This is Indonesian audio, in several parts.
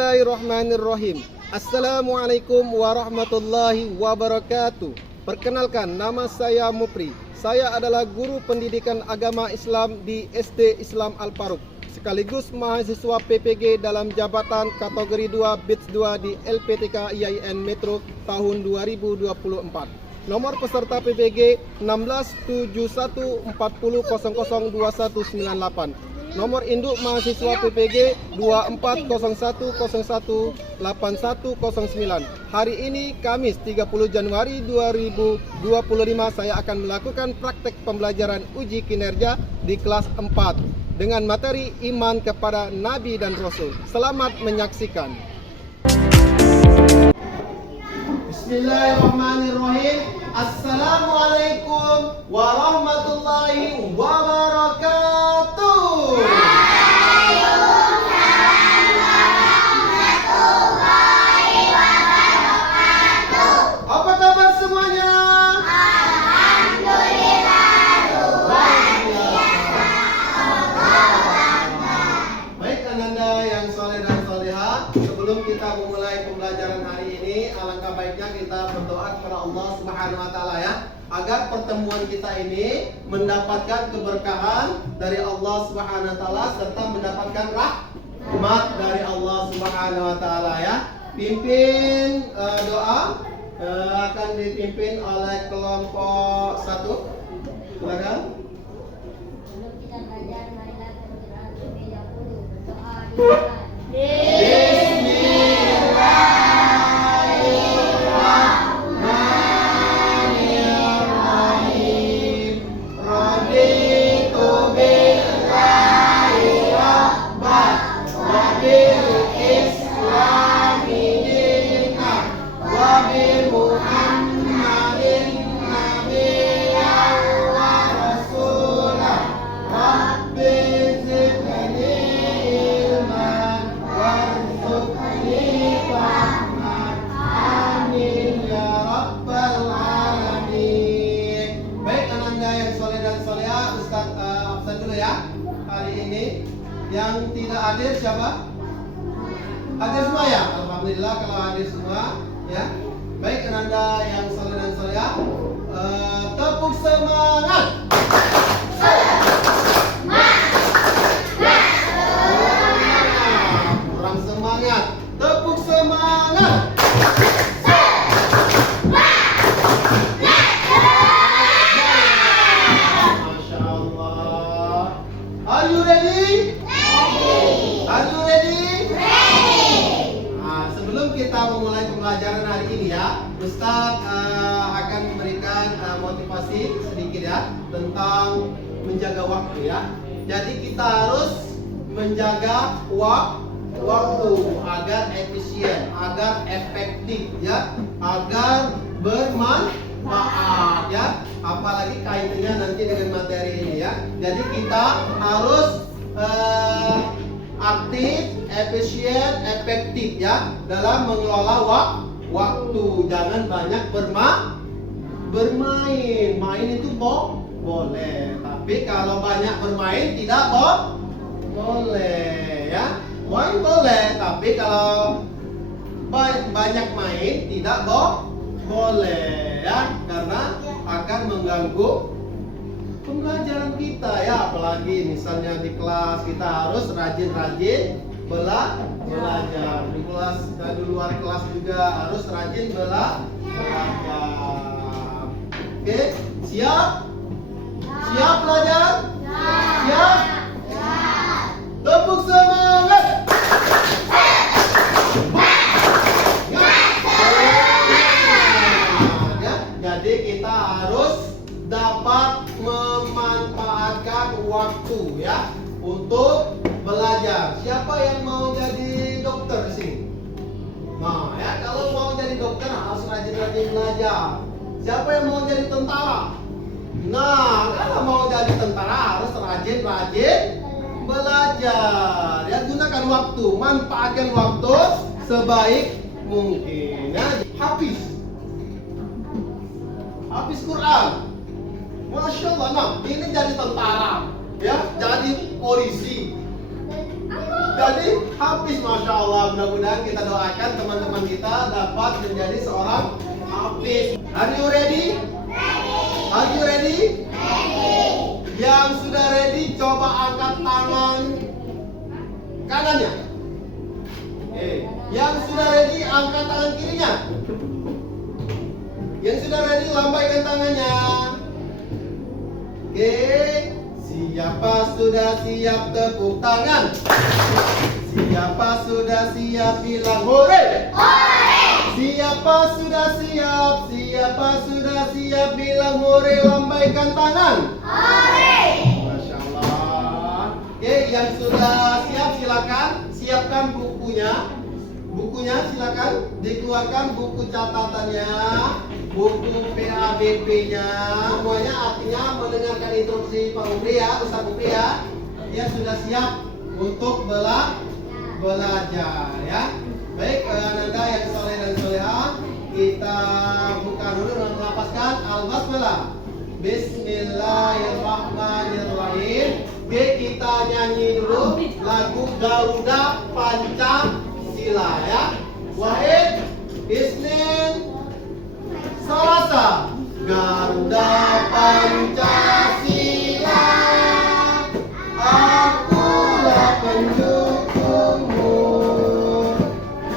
Bismillahirrahmanirrahim. Assalamualaikum warahmatullahi wabarakatuh. Perkenalkan, nama saya Mupri. Saya adalah guru pendidikan agama Islam di SD Islam Al-Faruq, sekaligus mahasiswa PPG dalam jabatan kategori 2 Batch 2 di LPTK IAIN Metro tahun 2024. Nomor peserta PPG 167140002198. Nomor induk mahasiswa PPG 2401018109. Hari ini Kamis 30 Januari 2025 saya akan melakukan praktek pembelajaran uji kinerja di kelas 4 dengan materi iman kepada Nabi dan Rasul. Selamat menyaksikan. Bismillahirrahmanirrahim. Assalamualaikum warahmatullahi wabarakatuh. Apa kabar semuanya? Baik ananda yang soleh dan soleha, sebelum kita memulai pembelajaran hari ini, alangkah baiknya kita berdoa kepada Allah Subhanahu wa taala ya, agar pertemuan kita ini mendapatkan keberkahan dari Allah Subhanahu wa taala serta mendapatkan rahmat dari Allah Subhanahu wa taala ya. Pimpin doa akan dipimpin oleh kelompok 1. Silakan. Sebelum kita belajar, marilah kita terlebih dahulu berdoa. Yang tidak hadir siapa? Hadir semua ya? Alhamdulillah kalau hadir semua ya. Baik ananda yang soleh dan soleha, tepuk semangat. Kurang semangat. Tepuk semangat. Masya Allah. Are you ready? Are you ready? Nah, sebelum kita memulai pembelajaran hari ini ya, Ustaz akan memberikan motivasi sedikit ya tentang menjaga waktu ya. Jadi kita harus menjaga waktu agar efisien, agar efektif ya, agar bermanfaat ya. Apalagi kaitannya nanti dengan materi ini ya. Jadi kita harus aktif, efisien, efektif ya dalam mengelola waktu. Jangan banyak bermain. Main itu boleh, tapi kalau banyak bermain tidak boleh ya. Main boleh, tapi kalau banyak main tidak boleh ya, karena akan mengganggu pembelajaran kita ya. Apalagi misalnya di kelas kita harus rajin-rajin belajar. Di kelas dan di luar kelas juga harus rajin belajar. Oke, siap? Siap belajar? Siap? Tepuk semangat. Ya, jadi kita harus dapat memanfaatkan waktu ya untuk belajar. Siapa yang mau jadi dokter di sini? Nah, ya kalau mau jadi dokter harus rajin-rajin belajar. Siapa yang mau jadi tentara? Nah, kalau mau jadi tentara harus rajin-rajin belajar. Ya, gunakan waktu, manfaatkan waktu sebaik mungkin. Ya, Hafiz Quran. Masya Allah, nah ini jadi tentara, ya, jadi polisi, jadi Hafiz, Masya Allah. Mudah-mudahan kita doakan teman-teman kita dapat menjadi seorang hafiz. Are you ready? Are you ready? Yang sudah ready coba angkat tangan kanannya. Yang sudah ready angkat tangan kirinya. Yang sudah ready lambaikan tangannya. Oke, siapa sudah siap tepuk tangan? Siapa sudah siap bilang hore? Siapa sudah siap? Siapa sudah siap bilang hore? Lambaikan tangan. Masya Allah. Oke, yang sudah siap silakan siapkan bukunya. Bukunya silakan dikeluarkan, buku catatannya, buku PABP-nya, semuanya artinya mendengarkan instruksi Pak Umri ya, Ustaz Umri ya. Dia sudah siap untuk belajar ya. Baik, Anda yang soleh dan soleha, kita buka dulu dengan melafazkan Al-Basmalah. Bismillahirrahmanirrahim. Oke, kita nyanyi dulu lagu Garuda Pancasila ya. Wahid, Isnin, Selasa. Garuda Pancasila, akulah pendukungmu.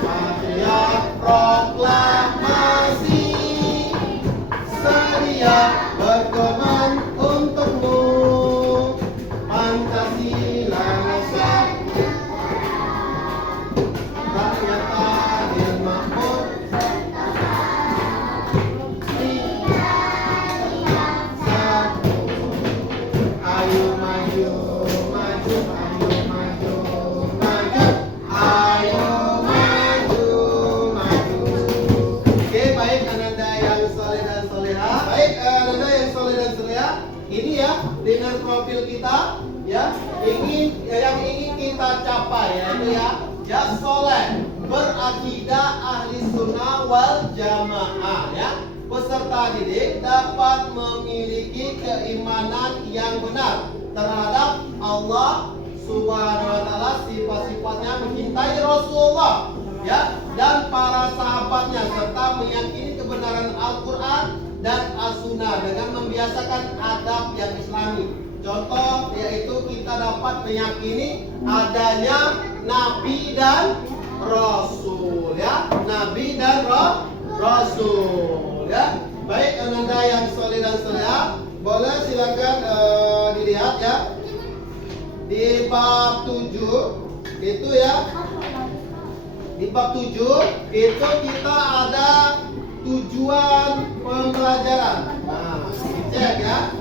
Patriot proklamasi, sedia berkorban untukmu. Pancasila satu, rakyat adil makmur, satu. Ayo maju, maju, ayo maju, maju, ayo maju, maju. Oke, baik Ananda yang soleh dan soleha. Baik Ananda yang soleh dan soleha. Ini ya dengan profil kita ya, yang ingin kita capai yaitu ya soleh, berakidah ahli sunnah wal jamaah ya. Peserta didik dapat memiliki keimanan yang benar terhadap Allah Subhanahu wa taala, sifat-sifatnya, mencintai Rasulullah ya dan para sahabatnya, serta meyakini kebenaran Al-Qur'an dan As-Sunnah dengan membiasakan adab yang Islami. Contoh yaitu kita dapat meyakini adanya Nabi dan Rasul ya, Nabi dan Rasul ya. Baik Ananda yang soleh dan soleha, boleh silakan dilihat ya di bab 7 itu ya. Di bab 7 itu kita ada tujuan pembelajaran. Nah, dicek ya.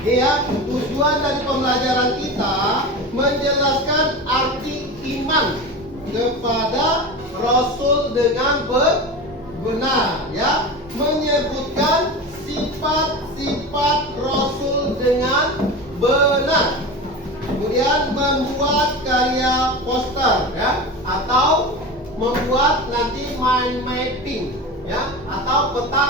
Iya, tujuan dari pembelajaran kita menjelaskan arti iman kepada Rasul dengan benar ya, menyebutkan sifat-sifat Rasul dengan benar. Kemudian membuat karya poster ya, atau membuat nanti mind mapping ya, atau peta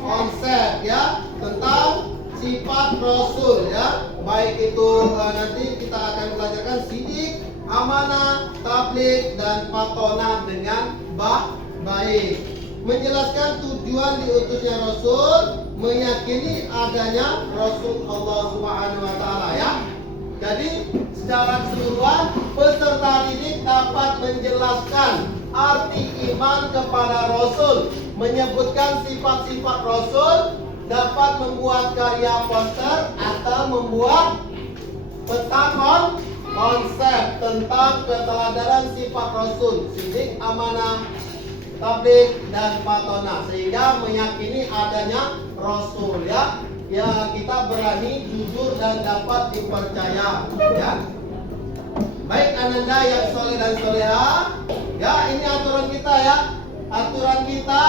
konsep ya tentang sifat Rasul ya. Baik itu nanti kita akan belajarkan sidik, amanah, tabligh dan patonah dengan baik. Menjelaskan tujuan diutusnya Rasul, meyakini adanya Rasul Allah Subhanahu wa taala ya. Jadi secara keseluruhan peserta didik dapat menjelaskan arti iman kepada Rasul, menyebutkan sifat-sifat Rasul, dapat membuat karya poster atau membuat peta konsep tentang keteladanan sifat Rasul, sidik, amanah, tabligh dan patonah, sehingga meyakini adanya Rasul ya. Ya, kita berani, jujur dan dapat dipercaya ya. Baik Ananda yang soleh dan soleha ya, ini aturan kita ya. Aturan kita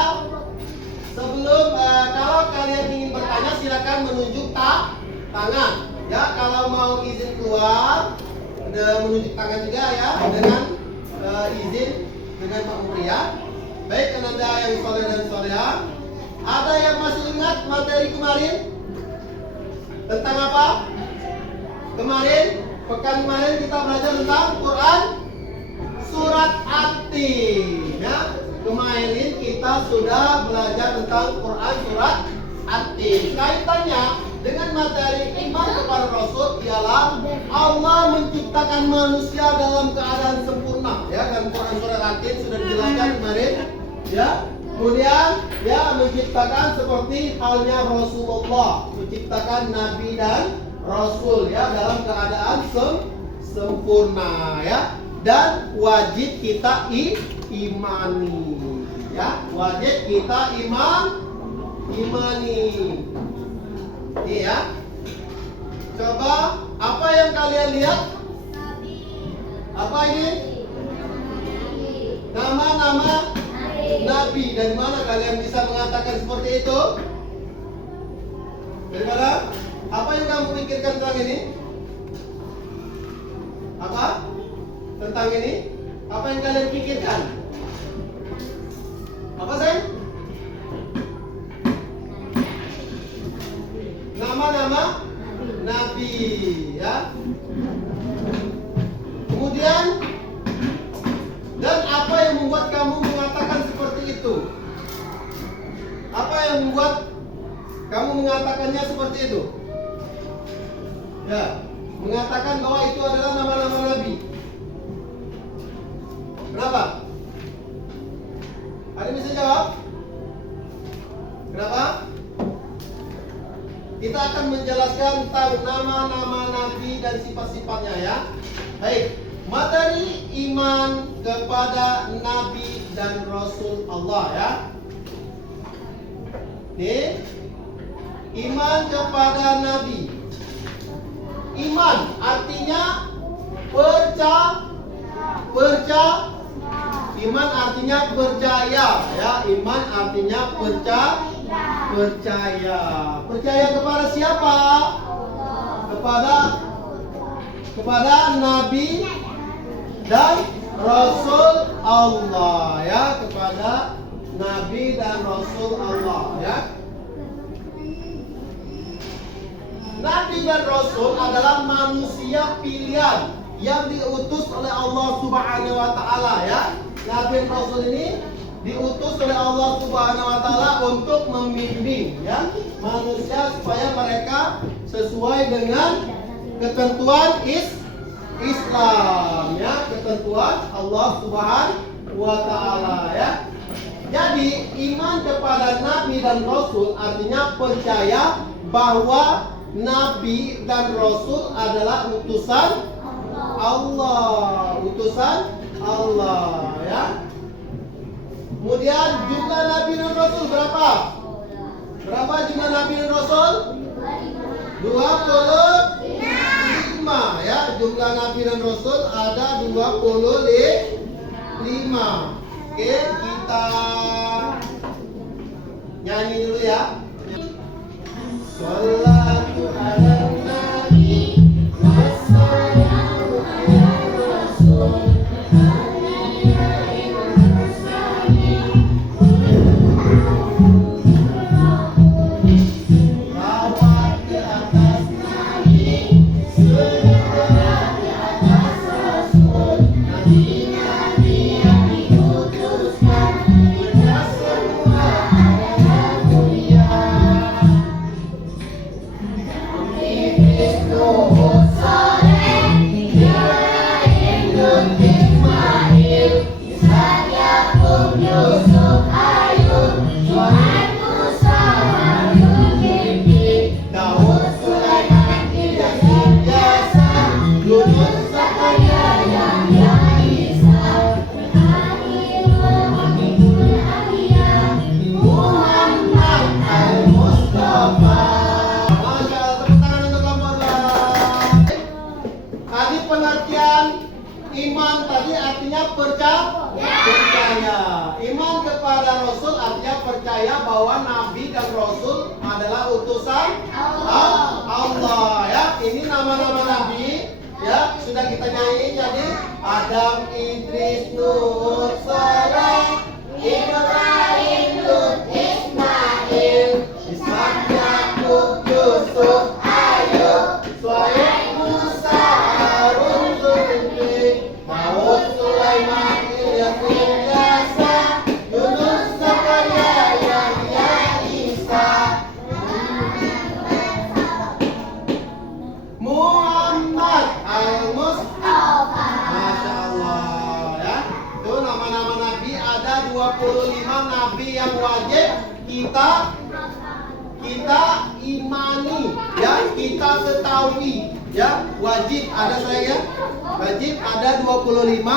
sebelum kalau kalian ingin bertanya silakan menunjuk tangan ya. Kalau mau izin keluar menunjuk tangan juga ya, dengan izin dengan Pak Umri ya. Baik Ananda yang soleh dan soleha, ada yang masih ingat materi kemarin? Tentang apa? Kemarin Pekan kemarin kita belajar tentang Quran surat At-Tin ya. Kemarin kita sudah belajar tentang Quran surat At-Tin. Kaitannya dengan materi iman kepada Rasul ialah Allah menciptakan manusia dalam keadaan sempurna ya. Dan Quran surat At-Tin sudah dijelaskan kemarin ya. Kemudian ya menciptakan seperti halnya Rasulullah, menciptakan nabi dan rasul ya dalam keadaan sempurna ya. Dan wajib kita imani ya, wajib kita imani. Ini ya. Coba apa yang kalian lihat? Apa ini? Nama-nama nabi. Dari mana kalian bisa mengatakan seperti itu? Dari mana? Apa yang kamu pikirkan tentang ini? Apa? Tentang ini? Apa yang kalian pikirkan? Apa sayang? Nama-nama nabi ya. Kemudian dan apa yang membuat kamu mengatakan seperti itu? Apa yang membuat kamu mengatakannya seperti itu? Ya, mengatakan bahwa itu adalah nama-nama nabi. Kenapa? Ada yang bisa jawab? Kenapa? Kita akan menjelaskan tentang nama-nama nabi dan sifat-sifatnya ya. Baik, materi iman kepada nabi dan rasul Allah ya. Nih, iman kepada nabi. Iman artinya iman artinya percaya ya. Iman artinya percaya. Percaya kepada siapa? Kepada nabi dan rasul Allah ya, kepada nabi dan rasul Allah ya. Nabi dan rasul adalah manusia pilihan yang diutus oleh Allah Subhanahu wa taala ya. Nabi dan rasul ini diutus oleh Allah Subhanahu wa taala untuk membimbing ya manusia supaya mereka sesuai dengan ketentuan Islam ya, ketentuan Allah Subhanahu wa taala ya. Jadi iman kepada nabi dan rasul artinya percaya bahwa nabi dan rasul adalah utusan Allah, ya. Kemudian jumlah nabi dan rasul berapa? Berapa jumlah nabi dan rasul? 25 ya. Jumlah nabi dan rasul ada 25. Oke, kita nyanyi dulu ya. Sholatu ala nabi wassalamu ala rasul. Iman tadi artinya percaya. Iman kepada Rasul artinya percaya bahwa Nabi dan Rasul adalah utusan Allah ya. Ini nama-nama Nabi ya, sudah kita nyanyi. Jadi Adam, Idris, Nuh, Saleh, Ibrahim, Lut, Ismail, Ishak, Yakub, Yusuf, Ayub, Shuaib, Musa, wajib kita imani, ya, kita ketahui, ya, wajib ada saya, wajib ada 25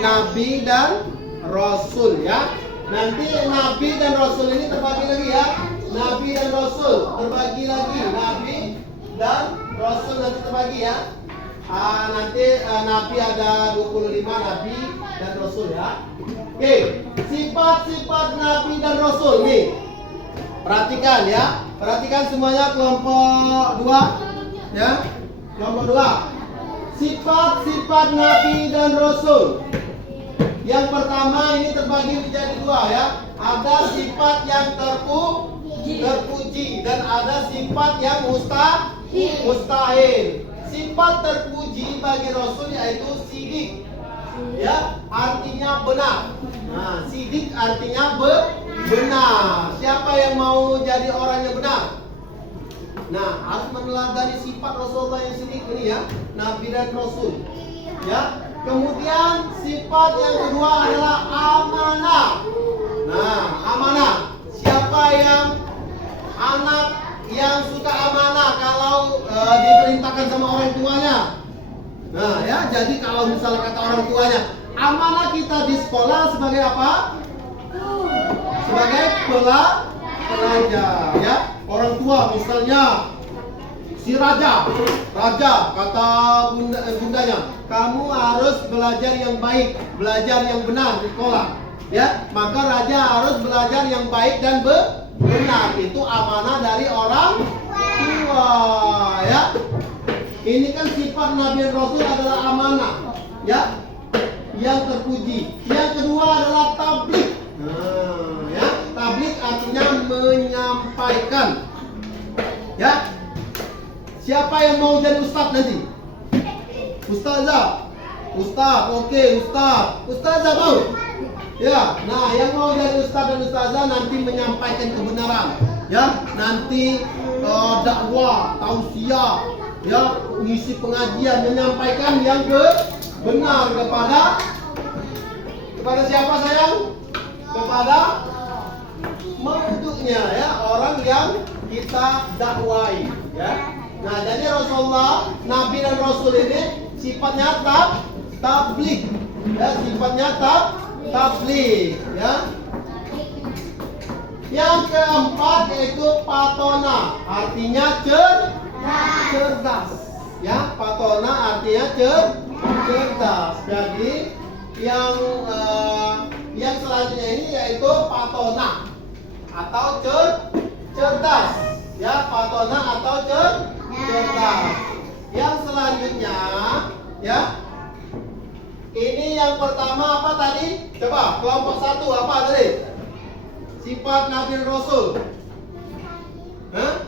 nabi dan rasul, ya. Nanti nabi dan rasul ini terbagi lagi, ya. Nabi dan rasul terbagi lagi, nabi dan rasul nanti terbagi, ya. Nanti nabi ada 25 nabi dan rasul, ya. Oke, sifat-sifat nabi dan rasul nih. Perhatikan, ya. Perhatikan semuanya kelompok 2, ya. Kelompok 2. Sifat-sifat nabi dan rasul. Yang pertama ini terbagi menjadi 2, ya. Ada sifat yang terpuji dan ada sifat yang mustahil. Sifat terpuji bagi rasul yaitu sidik, ya, artinya benar. Nah, sidik artinya benar. Siapa yang mau jadi orang yang benar? Nah, harus meneladani sifat Rasulullah yang sidik ini, ya, nabi dan rasul, ya. Kemudian sifat yang kedua adalah amanah. Nah, amanah. Siapa yang anak yang suka amanah kalau diperintahkan sama orang tuanya? Nah, ya, jadi kalau misalnya kata orang tuanya, amanah kita di sekolah sebagai apa? Sebagai pelajar, ya. Orang tua misalnya si raja kata bundanya, kamu harus belajar yang baik, belajar yang benar di sekolah, ya. Maka raja harus belajar yang baik dan benar. Itu amanah dari orang tua, ya. Ini kan sifat nabi dan rasul adalah amanah, ya, yang terpuji. Yang kedua adalah tabligh. Nah, ya, tabligh artinya menyampaikan, ya. Siapa yang mau jadi ustaz nanti? Ustazah? Oke, Ustazah mau? Ya, nah, yang mau jadi ustaz dan ustazah nanti menyampaikan kebenaran, ya. Nanti dakwah, tausiah, ya, ngisi pengajian, menyampaikan yang benar kepada siapa, sayang? Kepada maksudnya, ya, orang yang kita dakwai, ya. Nah, jadi Rasulullah, nabi dan rasul ini sifatnya tabligh, ya, sifatnya tabligh, ya. Yang keempat yaitu patona, artinya cerdas, ya. Patona artinya cerdas. Jadi yang selanjutnya ini yaitu patona atau cerdas, ya. Patona atau cerdas. Yang selanjutnya, ya, ini yang pertama apa tadi? Coba kelompok 1 apa tadi? Sifat nabi dan rasul. Hah?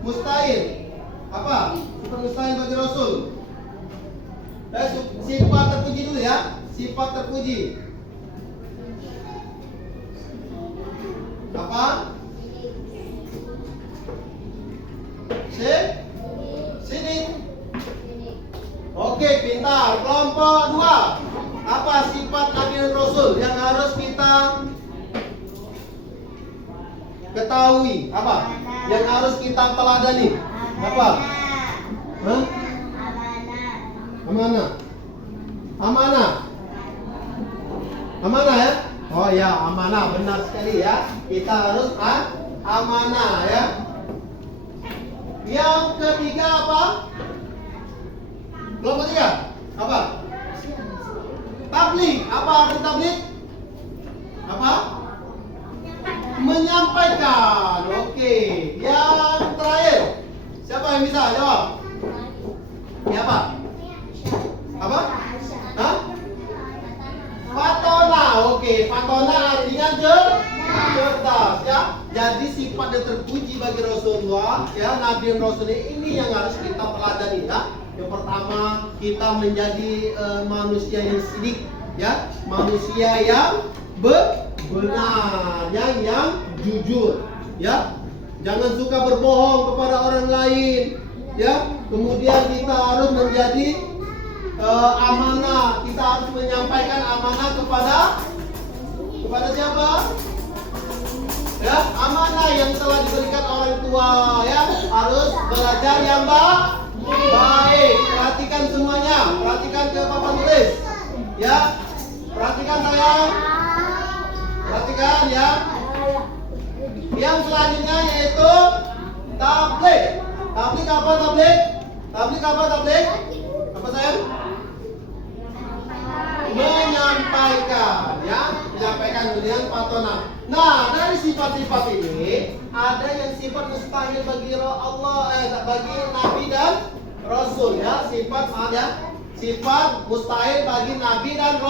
Mustahil. Apa? Sifat mustahil bagi rasul. Sifat terpuji dulu, ya. Sifat terpuji. Apa? Sidik. Oke, pintar. Kelompok 2. Apa sifat nabi dan rasul yang harus kita ketahui? Apa? Yang harus kita teladani? Apa? Hah? Amanah, ya? Oh ya, amanah, benar sekali, ya. Kita harus amanah, ya. Yang ketiga apa? Kelompok 3 apa? Tabligh. Apa arti tabligh? Apa? Menyampaikan. Oke. Yang terakhir, siapa yang bisa jawab? Ya, apa? Apa? Hah? Patona. Oke, patona artinya cerdas, ya. Jadi sifat yang terpuji bagi Rasulullah, ya, nabi dan rasul ini yang harus kita teladani, ya. Yang pertama, kita menjadi manusia yang sidik, ya, manusia yang benar, yang jujur, ya. Jangan suka berbohong kepada orang lain, ya. Kemudian kita harus menjadi amanah. Kita harus menyampaikan amanah kepada siapa? diberikan orang tua ya, harus belajar yang baik. Perhatikan semuanya, perhatikan ke papan tulis. Ya, perhatikan sayang. Perhatikan ya. Yang selanjutnya yaitu tablik. Tablik apa tablik? Tablik apa tablik? Apa sayang? Menyampaikan ya, menyampaikan dengan patona. Nah, dari sifat-sifat ini ada yang sifat mustahil bagi Allah, bagi Nabi dan Rasul ya, sifat sifat mustahil bagi Nabi dan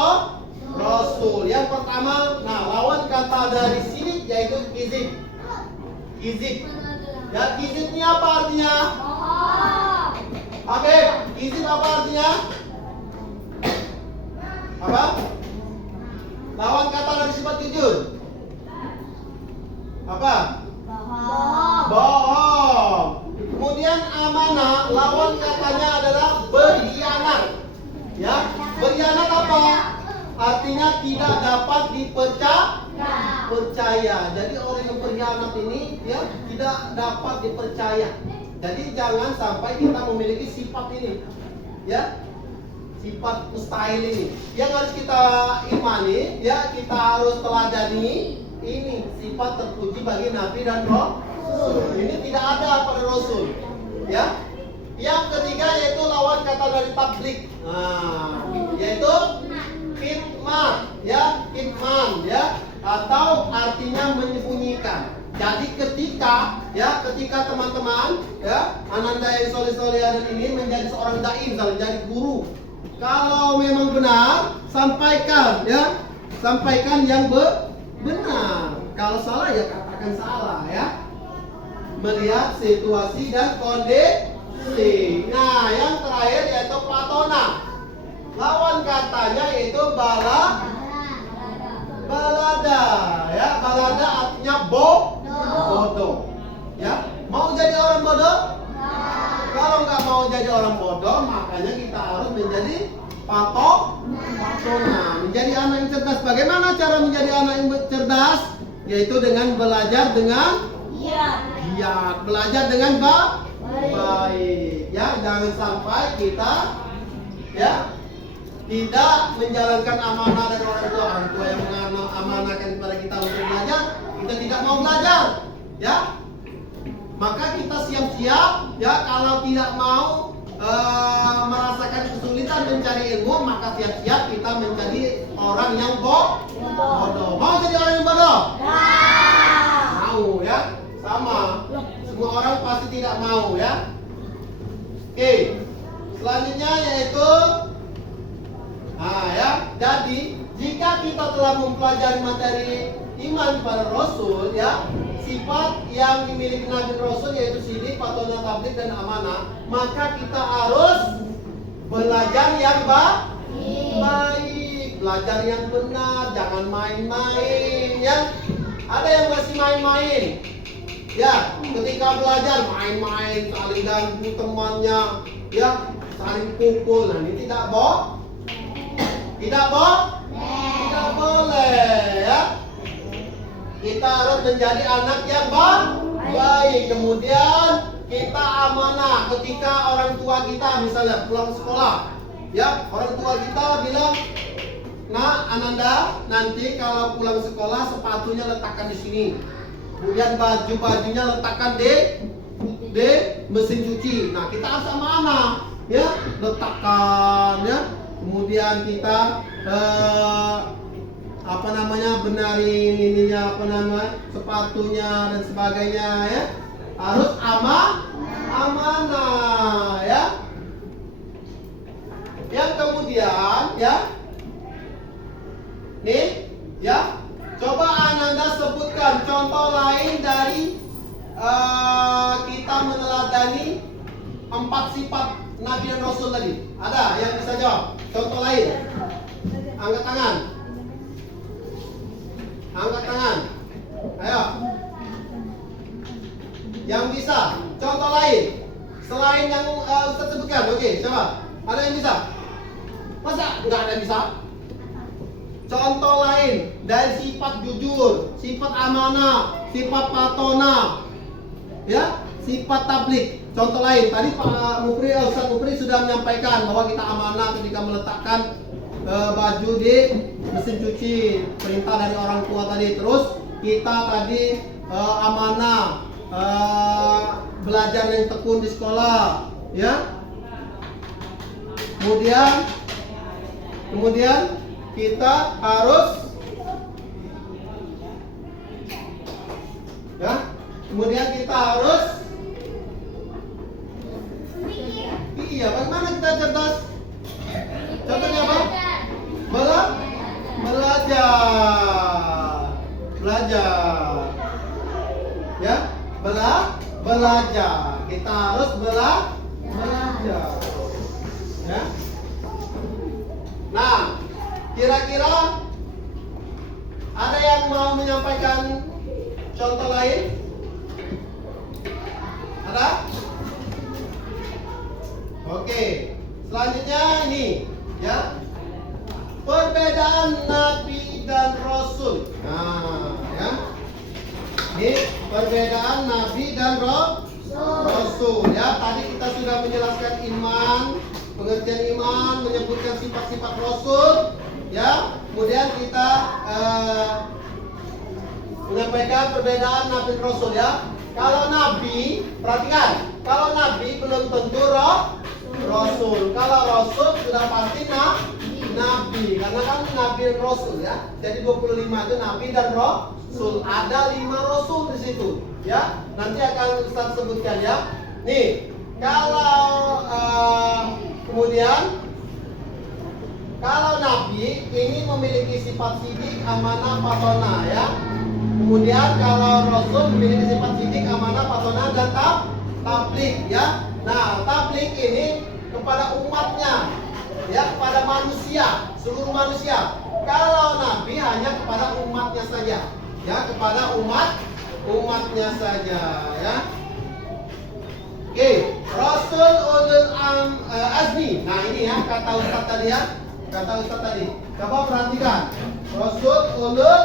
Rasul. Yang pertama, nah lawan kata dari sini yaitu kizib. Kizib. Ya, kizib ini apa artinya? Habib, kizib apa artinya? Apa? Lawan kata dari sifat jujur. Apa? Bohong. Kemudian amanah, lawan katanya adalah berkhianat. Ya, berkhianat apa? Artinya tidak dapat dipercaya. Jadi orang yang berkhianat ini ya tidak dapat dipercaya. Jadi jangan sampai kita memiliki sifat ini. Ya. Sifat mustahil ini yang harus kita imani ya, kita harus teladani. Ini sifat terpuji bagi Nabi dan Rasul. Ini tidak ada pada Rasul ya. Yang ketiga yaitu lawan kata dari tablik, yaitu kitman ya, kitman ya, atau artinya menyembunyikan. Jadi ketika teman-teman ya, Ananda yang soleh ini menjadi seorang dai, misalnya menjadi guru, kalau memang benar sampaikan ya, sampaikan yang benar. Kalau salah ya katakan salah ya. Melihat situasi dan kondisi. Nah, yang terakhir yaitu patona. Lawan katanya yaitu balada ya. Balada artinya bodoh. Ya, mau jadi orang bodoh? Kalau nggak mau jadi orang bodoh, makanya kita harus menjadi patona, menjadi anak yang cerdas. Bagaimana cara menjadi anak yang cerdas? Yaitu dengan belajar dengan giat, belajar dengan baik. Ya, jangan sampai kita ya tidak menjalankan amanah dari orang tua yang mengamanahkan kepada kita untuk belajar, kita tidak mau belajar, ya. Maka kita siap-siap, ya, kalau tidak mau merasakan kesulitan mencari ilmu, maka siap-siap kita menjadi orang yang bodoh. Mau jadi orang yang bodoh? Mau, ya. Sama. Semua orang pasti tidak mau, ya. Oke. Selanjutnya yaitu jadi jika kita telah mempelajari materi iman pada Rasul, ya, sifat yang dimiliki Nabi Rasul yaitu sidik, patona, tablik, dan amanah, maka kita harus belajar yang baik, belajar yang benar, jangan main-main, ya. Ada yang masih main-main, ya, ketika belajar main-main, saling ganggu temannya, ya, saling pukul, nah ini tidak boleh, ya. Kita harus menjadi anak yang baik. Kemudian kita amanah ketika orang tua kita misalnya pulang sekolah, ya, orang tua kita bilang, "Nah, Ananda, nanti kalau pulang sekolah sepatunya letakkan di sini. Kemudian baju-bajunya letakkan di mesin cuci." Nah, kita harus amanah, ya, letakkan, ya. Kemudian kita benarin ininya, sepatunya dan sebagainya, ya. Harus amanah, ya. Yang kemudian, ya. Nih, ya. Coba Ananda sebutkan contoh lain dari kita meneladani 4 sifat Nabi dan Rasul tadi. Ada yang bisa jawab? Contoh lain. Angkat tangan. Angkat tangan. Ayo. Yang bisa. Contoh lain. Selain yang Ustaz sebutkan. Oke, siapa? Ada yang bisa? Masa nggak ada yang bisa? Contoh lain dari sifat jujur, sifat amanah, sifat patona, Ya, sifat tablik. Contoh lain, tadi Pak Mupri, Ustaz Mupri sudah menyampaikan bahwa kita amanah ketika meletakkan baju di mesin cuci, perintah dari orang tua tadi. Terus kita tadi amanah belajar yang tekun di sekolah, ya. Kemudian kita harus, ya. Kemudian kita harus, iya, bagaimana kita cerdas? Contohnya apa? Belajar. Ya, belajar. Kita harus belajar. Ya. Nah, kira-kira ada yang mau menyampaikan contoh lain? Ada? Oke. Selanjutnya ini, ya. Perbedaan Nabi dan Rasul. Nah, ya. Ini perbedaan Nabi dan Rasul. Ya, tadi kita sudah menjelaskan iman, pengertian iman, menyebutkan sifat-sifat Rasul. Ya, kemudian kita menyampaikan perbedaan Nabi dan Rasul, ya. Kalau Nabi, perhatikan, kalau Nabi belum tentu Rasul. Kalau Rasul sudah pasti Nabi, karena kan Nabi dan Rasul, ya. Jadi 25 itu Nabi dan Rasul. Ada 5 Rasul di situ, ya. Nanti akan Ustaz sebutkan, ya. Nih, kalau kemudian kalau Nabi ini memiliki sifat sidik, amanah, pasona, ya. Kemudian kalau Rasul memiliki sifat sidik, amanah, pasona, dan tablik, ya. Nah, tablik ini kepada umatnya, ya, kepada manusia, seluruh manusia. Kalau Nabi hanya kepada umatnya saja, ya, kepada umatnya saja, ya. Oke, Rasul ulul azmi. Nah, ini ya kata Ustaz tadi, ya. Kata Ustaz tadi. Coba perhatikan. Rasul ulul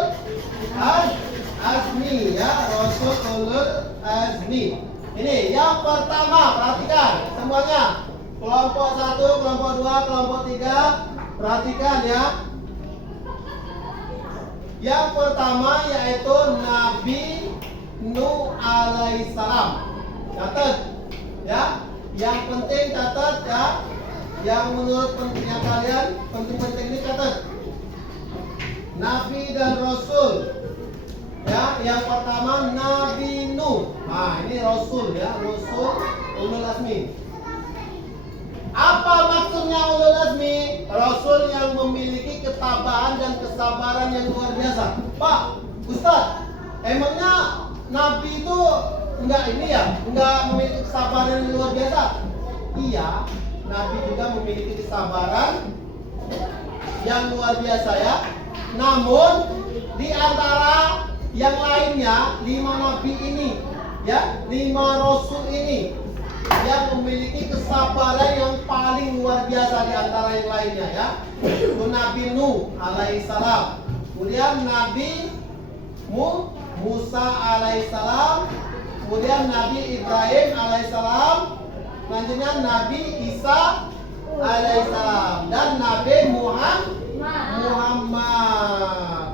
azmi, ya. Rasul ulul azmi. Ini yang pertama, perhatikan semuanya. Kelompok 1, kelompok 2, kelompok 3. Perhatikan, ya. Yang pertama yaitu Nabi Nuh alaihissalam. Catat, ya. Yang penting catat, ya. Yang menurut pentingnya kalian penting-penting ini catat. Nabi dan Rasul. Ya, yang pertama Nabi Nuh. Nah, ini Rasul, ya. Rasul ulul azmi. Apa maksudnya ulul azmi? Rasul yang memiliki ketabahan dan kesabaran yang luar biasa. Pak, Ustaz, emangnya Nabi itu enggak ini ya? Enggak memiliki kesabaran yang luar biasa? Iya, Nabi juga memiliki kesabaran yang luar biasa, ya. Namun di antara yang lainnya 5 Nabi ini, ya, 5 Rasul ini yang memiliki kesabaran yang paling luar biasa di antara yang lainnya, ya. Itu Nabi Nuh alaihissalam. Kemudian Nabi Musa alaihissalam. Kemudian Nabi Ibrahim alaihissalam. Selanjutnya Nabi Isa alaihissalam dan Nabi Muhammad,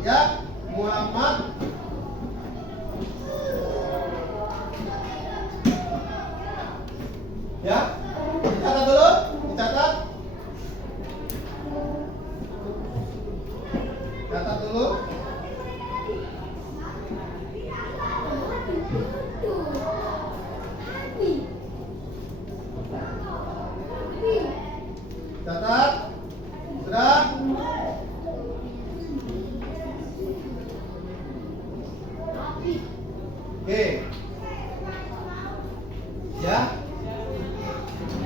ya. Muhammad. Ya, dicatat dulu, dicatat. Catat dulu. Catat. Sudah? Oke. Ya.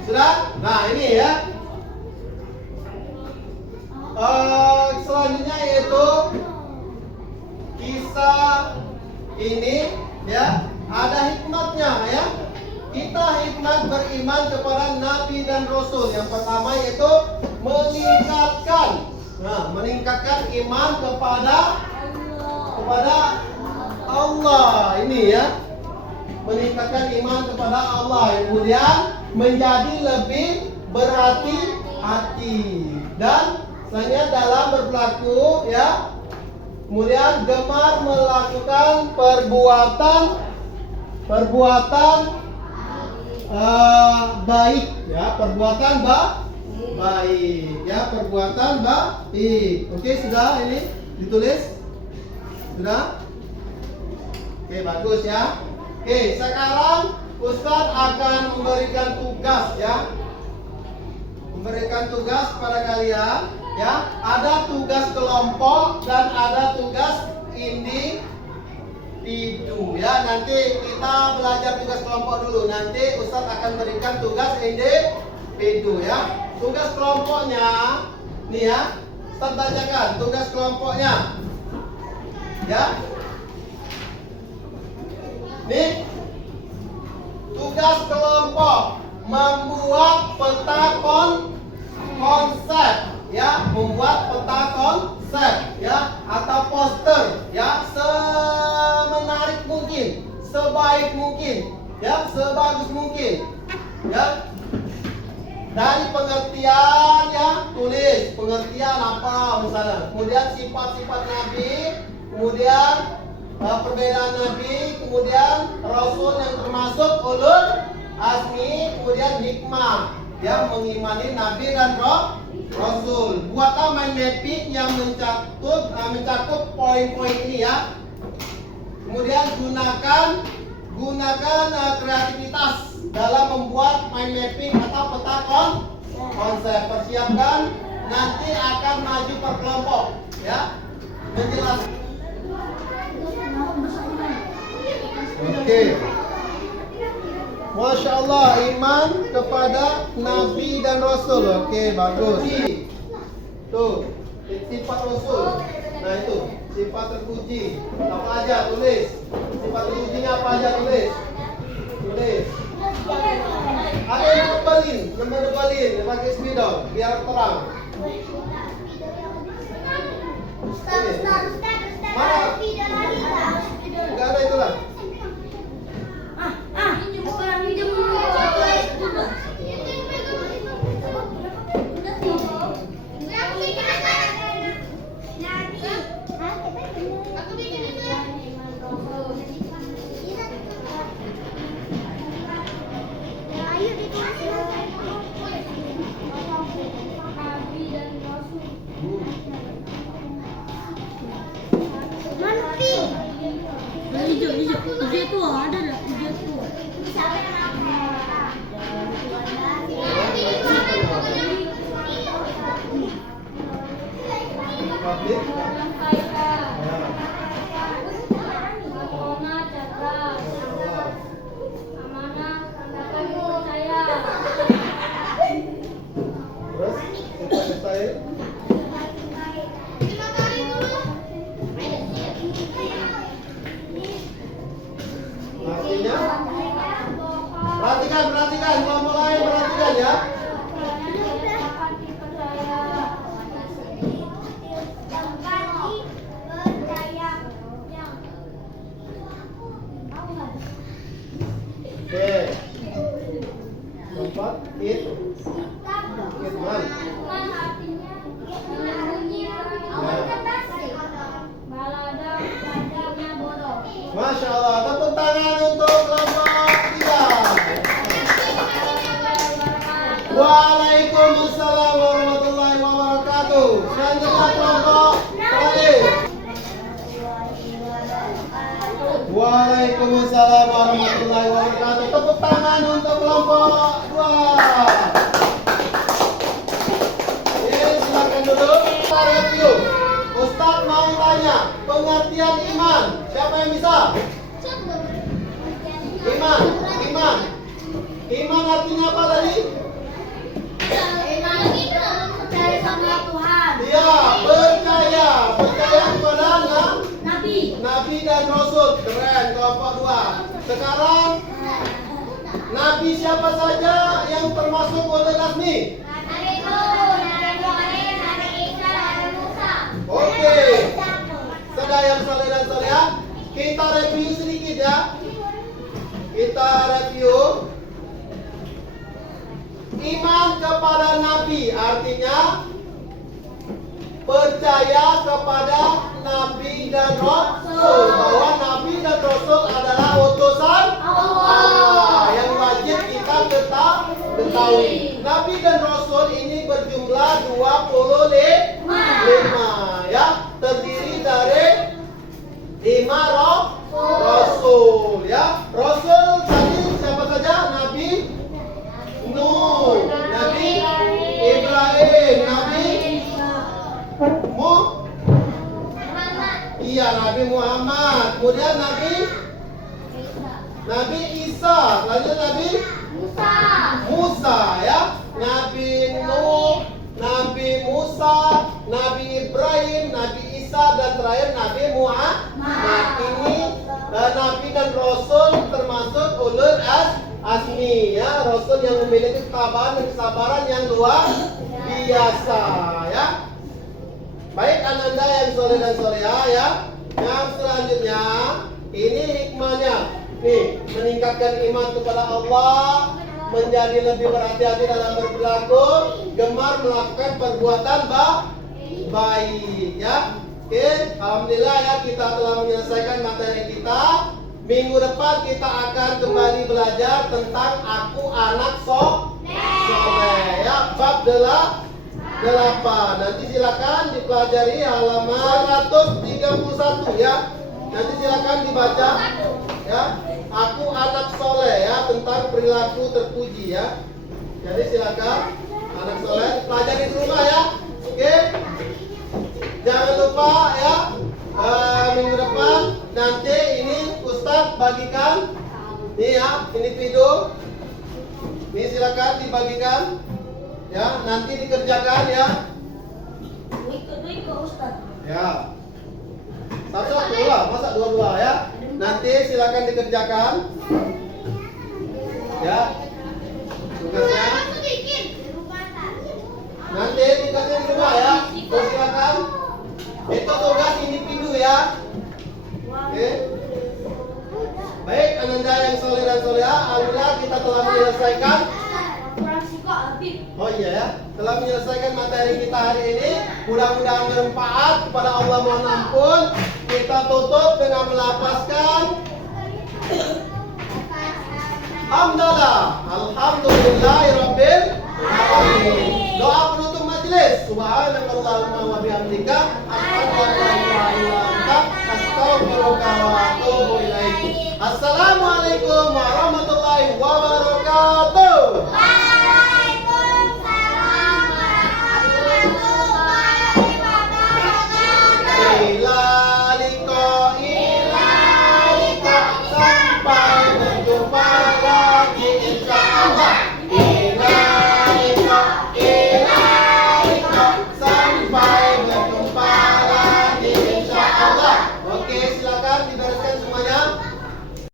Sudah? Nah, ini, ya. Selanjutnya yaitu kisah ini, ya, ada hikmatnya, ya. Kita hikmat beriman kepada Nabi dan Rasul. Yang pertama yaitu meningkatkan iman kepada Allah. Ini, ya. meningkatkan iman kepada Allah, kemudian menjadi lebih berhati-hati, dan selanjutnya dalam berperilaku ya, kemudian gemar melakukan perbuatan baik ya, perbuatan baik ya, perbuatan baik. Oke, sudah ini ditulis? Sudah? Oke, bagus ya. Oke, sekarang Ustadz akan memberikan tugas ya. Memberikan tugas kepada kalian ya. Ada tugas kelompok dan ada tugas individu ya. Nanti kita belajar tugas kelompok dulu. Nanti Ustadz akan berikan tugas individu ya. Tugas kelompoknya nih ya. Ustadz bacakan tugas kelompoknya. Ya. Nih. Tugas kelompok membuat peta konsep ya, membuat peta konsep ya, atau poster ya, semenarik mungkin, sebaik mungkin ya, sebagus mungkin ya. Dari pengertian ya, tulis pengertian apa misalnya, kemudian sifat-sifat Nabi, kemudian perbedaan Nabi, kemudian Rasul yang termasuk ulul azmi, kemudian hikmah yang mengimani Nabi dan Rasul. Buatlah mind mapping yang mencakup poin-poin ini ya. Kemudian gunakan kreativitas dalam membuat mind mapping atau peta konsep. Persiapkan, nanti akan maju per kelompok ya, menjelaskan. Oke. Masya Allah, iman kepada Nabi dan Rasul. Oke, bagus. Tuh, sifat Rasul. Nah itu, sifat terpuji. Apa aja tulis. Sifat terpujinya apa aja tulis. Tulis. Ada yang nebalin, pakai spidol biar terang. Mana? Enggak ada itulah. Hijau itu ada dah, hijau itu. Perhatikan, kelompok lain perhatikan ya. Oke. Keempat, Kitman. Masya Allah, tepuk tangan untuk kelompok 3. Waalaikumsalam warahmatullahi wabarakatuh. Selanjutnya kelompok terakhir. Waalaikumsalam warahmatullahi wabarakatuh. Tepuk tangan untuk kelompok 2. Oke, silakan duduk. Kita review. Ustadz mau tanya pengertian iman. Siapa yang bisa? Iman artinya apa tadi? Percaya sama Tuhan. Iya, percaya kepada Nabi dan Rasul. Keren, kelompok 2. Sekarang Nabi siapa saja yang termasuk ulul azmi? Oke. Saudara yang saleh dan salehah, kita review sedikit ya. Kita review. Iman kepada Nabi artinya percaya kepada Nabi dan Rasul, bahwa Nabi dan Rasul adalah utusan Allah yang wajib kita ketahui. Nabi dan Rasul ini berjumlah 25 ya, terdiri dari 5 Rasul ya. Rasul tadi siapa saja? Nabi Nuh, Nabi Ibrahim, Nabi Nabi Muhammad. Kemudian Nabi Isa. Lanjut Nabi Musa ya. Nabi Nuh, Nabi Musa, Nabi Ibrahim, Nabi Isa, dan terakhir Nabi Muhammad. Ini Nabi dan Rasul termasuk ulul azmi ya, Rasul yang memiliki ketabahan dan kesabaran yang luar biasa ya. Baik ananda yang soleh dan soleha ya. Yang selanjutnya ini hikmahnya. Nih, meningkatkan iman kepada Allah, menjadi lebih berhati-hati dalam berperilaku, gemar melakukan perbuatan baik ya. Oke, alhamdulillah ya, kita telah menyelesaikan materi kita. Minggu depan kita akan kembali belajar tentang aku anak soleh ya, bab 8. Nanti silakan dipelajari halaman 131 ya. Nanti silakan dibaca ya. Aku anak soleh ya, tentang perilaku terpuji ya. Jadi silakan anak soleh pelajari di rumah ya. Oke. Jangan lupa ya, minggu depan nanti ini Ustadz bagikan nih ya, ini video. Ini silakan dibagikan. Ya, nanti dikerjakan ya. Ikut Ustaz. Ya. Satu lah, masa dua ya. Nanti silakan dikerjakan. Ya. Tugasnya. Nanti tugasnya di rumah ya. Terus silakan. Itu tugas individu ya. Oke. Baik, ananda yang soleh dan soleha, alhamdulillah kita telah menyelesaikan. Oh iya ya, telah menyelesaikan materi kita hari ini. Mudah-mudahan bermanfaat. Kepada Allah mohon ampun. Kita tutup dengan melafazkan Alhamdulillah, alhamdulillahirabbil alamin. Doa penutup majelis. Subhanakallahumma wa bihamdika asyhadu an la ilaha illa anta astaghfiruka wa atubu ilaik. Assalamualaikum warahmatullahi wabarakatuh.